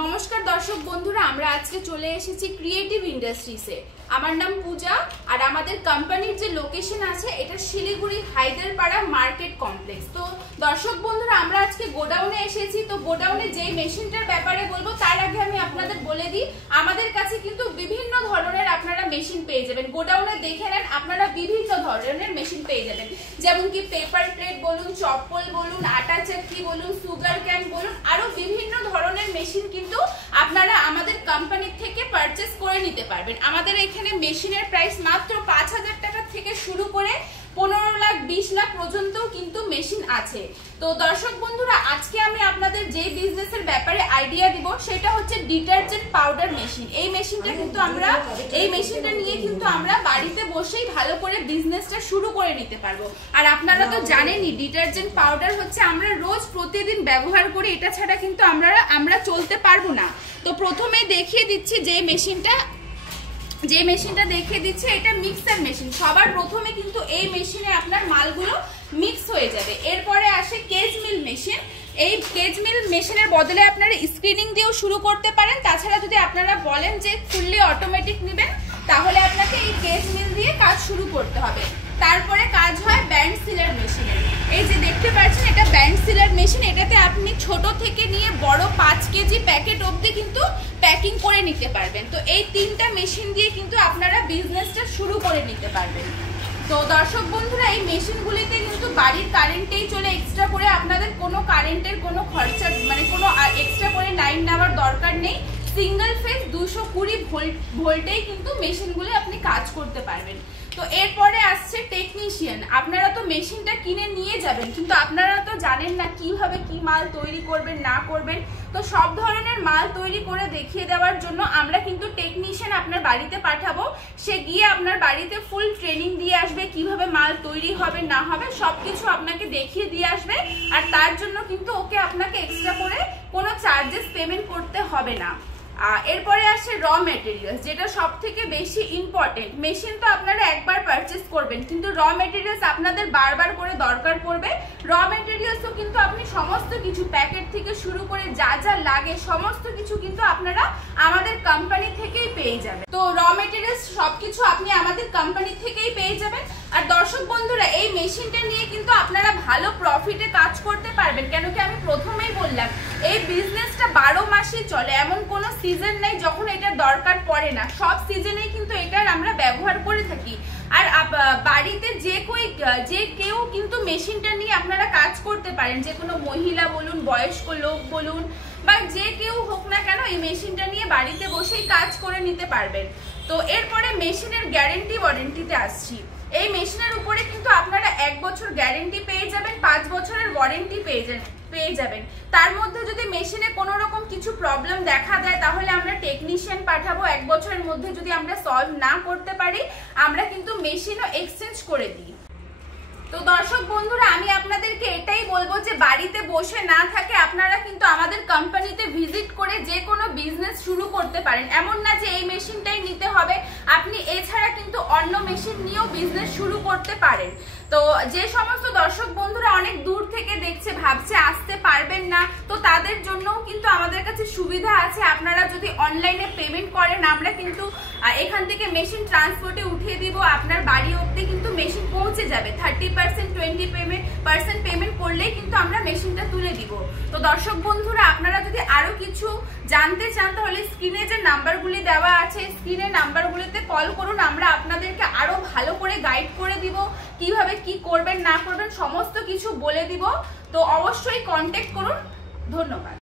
নমস্কার দর্শক বন্ধুরা, আমরা আজকে চলে এসেছি ক্রিয়েটিভ ইন্ডাস্ট্রিজে। আমার নাম পূজা আর আমাদের কোম্পানির যে লোকেশন আছে এটা শিলিগুড়ি হায়দারপাড়া মার্কেট কমপ্লেক্স। তো দর্শক বন্ধুরা, আমরা আজকে গোডাউনে এসেছি। তো গোডাউনে যে মেশিনটার ব্যাপারে বলবো তার আগে আমি আপনাদের বলে দিই, আমাদের কাছে কিন্তু বিভিন্ন ধরনের আপনারা মেশিন পেয়ে যাবেন। গোডাউনে দেখে নেন, আপনারা বিভিন্ন ধরনের মেশিন পেয়ে যাবেন, যেমন কি পেপার প্লেট বলুন, চপ্পল বলুন, আটা চাকরি বলুন, সুগার ক্যান বলুন, আরো বিভিন্ন ধরনের মেশিন কিন্তু আপনারা আমাদের কোম্পানি থেকে পারচেজ করে নিতে পারবেন। আমাদের এখানে মেশিনের প্রাইস মাত্র ৫,০০০ টাকা থেকে শুরু করে ১৫ লাখ ২০ লাখ পর্যন্ত কিন্তু মেশিন আছে। তো দর্শক বন্ধুরা, আজকে আমি আপনাদের যে বিজনেসের ব্যাপারে আইডিয়া দিব সেটা হচ্ছে ডিটারজেন্ট পাউডার মেশিন। এই মেশিনটা নিয়ে কিন্তু আমরা বাড়িতে বসেই ভালো করে বিজনেসটা শুরু করে নিতে পারবো। আর আপনারা তো জানেনই, ডিটারজেন্ট পাউডার হচ্ছে আমরা রোজ প্রতিদিন ব্যবহার করি, এটা ছাড়া কিন্তু আমরা চলতে পারবো না। তো প্রথমে দেখিয়ে দিচ্ছি যে মেশিনটা দেখিয়ে দিচ্ছে, এটা মিক্সার মেশিন। সবার প্রথমে কিন্তু এই মেশিনে আপনার মালগুলো মিক্স হয়ে যাবে। এরপরে আসে কেজ মিল মেশিন। এই কেজ মিল মেশিনের বদলে আপনারা স্ক্রিনিং দিয়েও শুরু করতে পারেন। তাছাড়া যদি আপনারা বলেন যে ফুললি অটোমেটিক নেবেন, তাহলে আপনাকে এই কেজ মিল দিয়ে কাজ শুরু করতে হবে। তারপরে কাজ হয় ব্যান্ড সিলার মেশিনের। এই যে দেখতে পাচ্ছেন, এটা ব্যান্ড সিলার মেশিন। এটাতে আপনি ছোট থেকে নিয়ে বড় ৫ কেজি প্যাকেট অবধি কিন্তু প্যাকিং করে নিতে পারবেন। তো এই ৩টা মেশিন দিয়ে কিন্তু আপনারা বিজনেসটা শুরু করে নিতে পারবেন। তো দর্শক বন্ধুরা, এই মেশিনগুলিতে কিন্তু বাড়ির কারেন্টেই চলে, এক্সট্রা করে আপনাদের কোনো কারেন্টের কোনো খরচা কোনো এক্সট্রা করে লাইন নেওয়ার দরকার নেই। সিঙ্গেল ফেজ ২২০ ভোল্টেই কিন্তু মেশিনগুলো আপনি কাজ করতে পারবেন। তো এরপরে আসছে টেকনিশিয়ান। আপনারা তো মেশিনটা কিনে নিয়ে যাবেন, কিন্তু আপনারা তো জানেন না কিভাবে কি মাল তৈরি করবেন না করবেন। তো সব ধরনের মাল তৈরি করে দেখিয়ে দেওয়ার জন্য আমরা কিন্তু টেকনিশিয়ান আপনার বাড়িতে পাঠাবো। সে গিয়ে আপনার বাড়িতে ফুল ট্রেনিং দিয়ে আসবে, কিভাবে মাল তৈরি হবে না হবে সবকিছু আপনাকে দেখিয়ে দিয়ে আসবে। আর তার জন্য কিন্তু আপনাকে এক্সট্রা করে কোনো চার্জেস পেমেন্ট করতে হবে না। এরপরে আসে র মেটেরিয়ালস, যেটা সব থেকে বেশি ইম্পর্টেন্ট। মেশিন তো আপনারা একবার পারচেস করবেন, কিন্তু র মেটেরিয়ালস আপনাদের বারবার করে দরকার পড়বে। র মেটেরিয়ালসও কিন্তু আপনি সমস্ত কিছু প্যাকেট থেকে শুরু করে যা যা লাগে সমস্ত কিছু কিন্তু আপনারা আমাদের কোম্পানি থেকেই পেয়ে যাবেন। তো র মেটেরিয়ালস সবকিছু আপনি আমাদের কোম্পানি থেকেই পেয়ে যাবেন। আর দর্শক বন্ধুরা, এই মেশিনটা নিয়ে কিন্তু আপনারা ভালো প্রফিটে কাজ করতে পারবেন। কেন কি আমি প্রথমেই বললাম, এই বিজনেসটা ১২ মাসই চলে, এমন কোনো সিজন নেই যখন এটার দরকার পড়ে না। সব সিজনেই কিন্তু এটার আমরা ব্যবহার করে থাকি। আর বাড়িতে যে কেউ কিন্তু মেশিনটা নিয়ে আপনারা কাজ করতে পারেন, যে কোনো মহিলা বলুন, বয়স্ক লোক বলুন, বা যে কেউ হোক না কেন, এই মেশিনটা নিয়ে বাড়িতে বসেই কাজ করে নিতে পারবেন। তো এরপরে মেশিনের গ্যারেন্টি ওয়ারেন্টিতে আসছি। এই মেশিনের উপরে কিন্তু আপনারা ১ বছর গ্যারেন্টি পেয়ে যাবেন, ৫ বছরের ওয়ারেন্টি পেয়ে যাবেন। তার মধ্যে যদি মেশিনে কোনো রকম কিছু প্রবলেম দেখা দেয়, তাহলে আমরা টেকনিশিয়ান পাঠাবো। ১ বছরের মধ্যে যদি আমরা সলভ না করতে পারি, আমরা কিন্তু মেশিনও এক্সচেঞ্জ করে দিই। তো দর্শক বন্ধুরা, আমি আপনাদেরকে এটাই বলবো যে বাড়িতে বসে না থাকে আপনারা কিন্তু আমাদের কোম্পানিতে ভিজিট করে যে কোনো বিজনেস শুরু করতে পারেন। এমন না যে এই মেশিনটাই নিতে হবে, আপনি এছাড়া কিন্তু অন্য মেশিন নিয়েও বিজনেস শুরু করতে পারেন। তো যে সমস্ত দর্শক বন্ধুরা অনেক দূর থেকে দেখছে, ভাবছে আসতে পারবেন না, তো তাদের জন্যও কিন্তু আমাদের কাছে সুবিধা আছে। আপনারা যদি অনলাইনে পেমেন্ট করেন, আমরা কিন্তু এখান থেকে মেশিন ট্রান্সপোর্টে উঠিয়ে দিব, আপনার বাড়ি অবধি কিন্তু মেশিন পৌঁছে যাবে। 30% 20% পেমেন্ট করলেই কিন্তু আমরা মেশিনটা তুলে দিব। তো দর্শক বন্ধুরা, আপনারা যদি আরো কিছু জানতে চান, তাহলে স্ক্রিনে যে নাম্বারগুলি দেওয়া আছে, স্ক্রিনের নাম্বারগুলিতে কল করুন। আমরা আপনাদেরকে আরো ভালো করে গাইড করে দিব, কিভাবে কি করবেন না করবেন সমস্ত কিছু বলে দিব। তো অবশ্যই কন্ট্যাক্ট করুন। ধন্যবাদ।